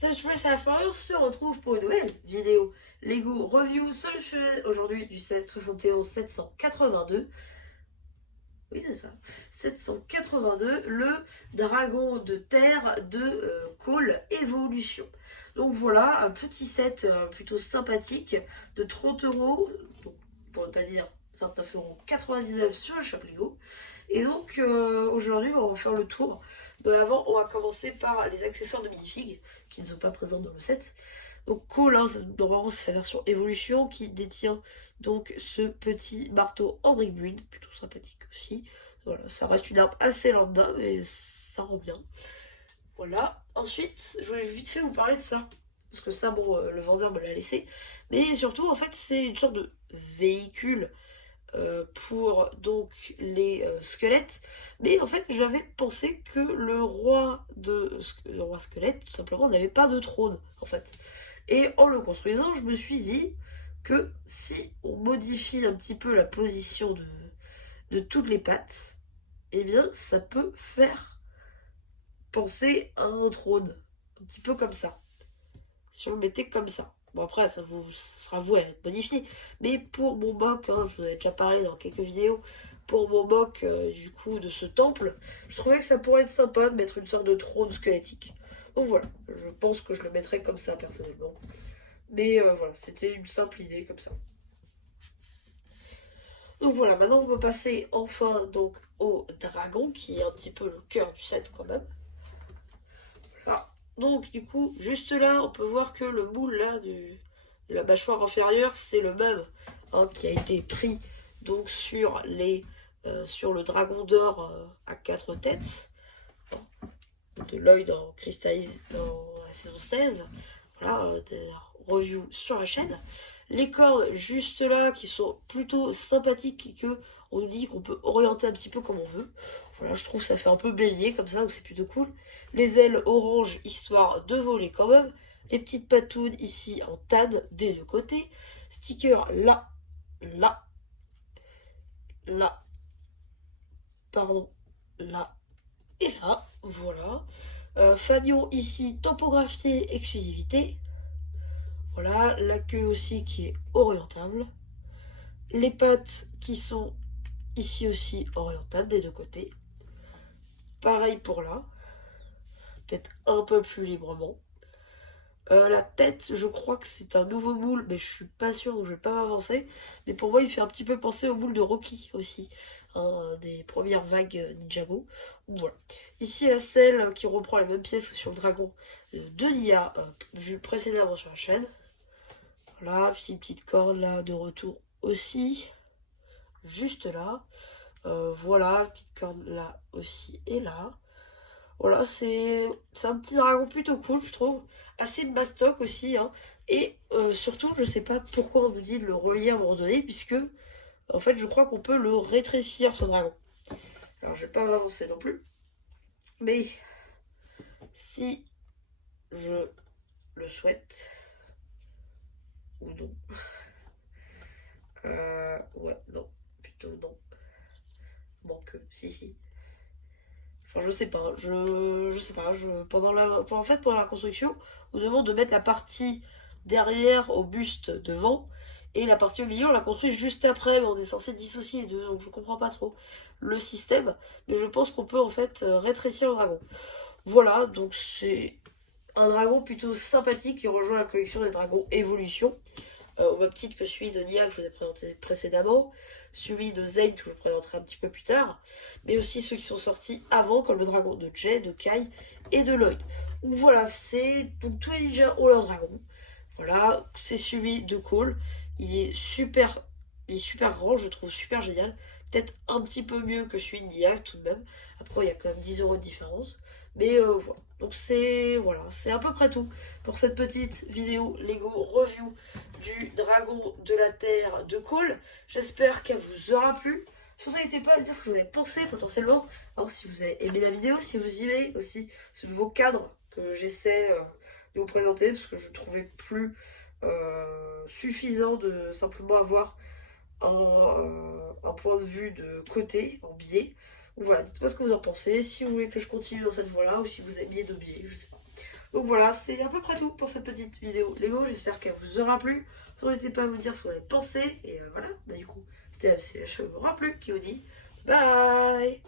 Salut, c'est la fin, on se retrouve pour une nouvelle vidéo Lego Review Solution aujourd'hui du set 71 782. Oui, c'est ça. 782, le dragon de terre de Call Evolution. Donc voilà, un petit set plutôt sympathique de 30 €, donc pour ne pas dire 29,99 € sur le shop Lego. Et donc aujourd'hui, on va faire le tour. Mais avant, on va commencer par les accessoires de minifig qui ne sont pas présents dans le set. Donc Cole, hein, normalement c'est sa version évolution qui détient donc ce petit marteau en brique build, plutôt sympathique aussi. Voilà, ça reste une arme assez lambda, mais ça rend bien. Voilà. Ensuite, je voulais vite fait vous parler de ça. Parce que ça, bon, le vendeur me l'a laissé. Mais surtout, en fait, c'est une sorte de véhicule pour donc les squelettes. Mais en fait, j'avais pensé que le roi squelette, tout simplement, n'avait pas de trône, en fait. Et en le construisant, je me suis dit que si on modifie un petit peu la position de toutes les pattes, eh bien, ça peut faire penser à un trône. Un petit peu comme ça. Si on le mettait comme ça. Bon, après, ça sera voué à être modifié. Mais pour mon mock, hein, je vous avais déjà parlé dans quelques vidéos, pour mon mock du coup de ce temple, je trouvais que ça pourrait être sympa de mettre une sorte de trône squelettique. Donc voilà, je pense que je le mettrais comme ça personnellement. Mais voilà, c'était une simple idée comme ça. Donc voilà, maintenant on peut passer enfin donc au dragon, qui est un petit peu le cœur du set quand même. Voilà. Donc du coup, juste là, on peut voir que le moule là de la mâchoire inférieure, c'est le même hein, qui a été pris donc sur le dragon d'or à 4 têtes, de l'œil dans Crystallis dans la saison 16. Voilà, des reviews sur la chaîne. Les cordes juste là qui sont plutôt sympathiques et que on nous dit qu'on peut orienter un petit peu comme on veut. Voilà, je trouve que ça fait un peu bélier comme ça, donc c'est plutôt cool. Les ailes orange histoire de voler quand même. Les petites patounes ici en tad des deux côtés. Sticker là, là, là, pardon, là et là. Voilà. Fanion ici, topographié, exclusivité. Voilà, la queue aussi qui est orientable. Les pattes qui sont ici aussi orientables des deux côtés. Pareil pour là. Peut-être un peu plus librement. La tête, je crois que c'est un nouveau moule, mais je suis pas sûre, donc je vais pas m'avancer. Mais pour moi, il fait un petit peu penser au moule de Rocky aussi, hein, des premières vagues Ninjago. Voilà. Ici, la selle qui reprend la même pièce que sur le dragon de Nia, vu précédemment sur la chaîne. Voilà, petite corde là de retour aussi, juste là. Voilà, petite corde là aussi et là. Voilà, c'est un petit dragon plutôt cool, je trouve. Assez mastoc aussi, hein. Et surtout, je sais pas pourquoi on nous dit de le relier à un moment donné, puisque en fait, je crois qu'on peut le rétrécir, ce dragon. Alors, je vais pas m'avancer non plus. Mais si je le souhaite, ou non. Ouais, non, plutôt non. Manque, si. Enfin, je sais pas, je sais pas, pendant la construction, on nous demande de mettre la partie derrière au buste devant, et la partie au milieu, on la construit juste après, mais on est censé dissocier les deux, donc je comprends pas trop le système, mais je pense qu'on peut en fait rétrécir le dragon. Voilà, donc c'est un dragon plutôt sympathique qui rejoint la collection des dragons Evolution, au même titre que celui de Nia que je vous ai présenté précédemment, celui de Zane que je vous présenterai un petit peu plus tard, mais aussi ceux qui sont sortis avant, comme le dragon de Jay, de Kai et de Lloyd. Donc voilà, c'est donc tous les ninjas ont leur dragon. Voilà, c'est celui de Cole. Il est super grand, je trouve super génial. Peut-être un petit peu mieux que celui de Nia tout de même. Après, il y a quand même 10 € de différence. Mais voilà. Donc c'est à peu près tout pour cette petite vidéo Lego review du dragon de la terre de Cole. J'espère qu'elle vous aura plu. Surtout n'hésitez pas à me dire ce que vous avez pensé potentiellement. Alors si vous avez aimé la vidéo, si vous aimez aussi ce nouveau cadre que j'essaie de vous présenter, parce que je trouvais plus suffisant de simplement avoir un point de vue de côté, en biais. Donc voilà, dites-moi ce que vous en pensez, si vous voulez que je continue dans cette voie-là, ou si vous aimez de biais, je sais pas. Donc voilà, c'est à peu près tout pour cette petite vidéo Lego. J'espère qu'elle vous aura plu. N'hésitez pas à me dire ce que vous avez pensé. Et voilà, bah du coup, c'était MC, je vous rappelle qui vous dit bye.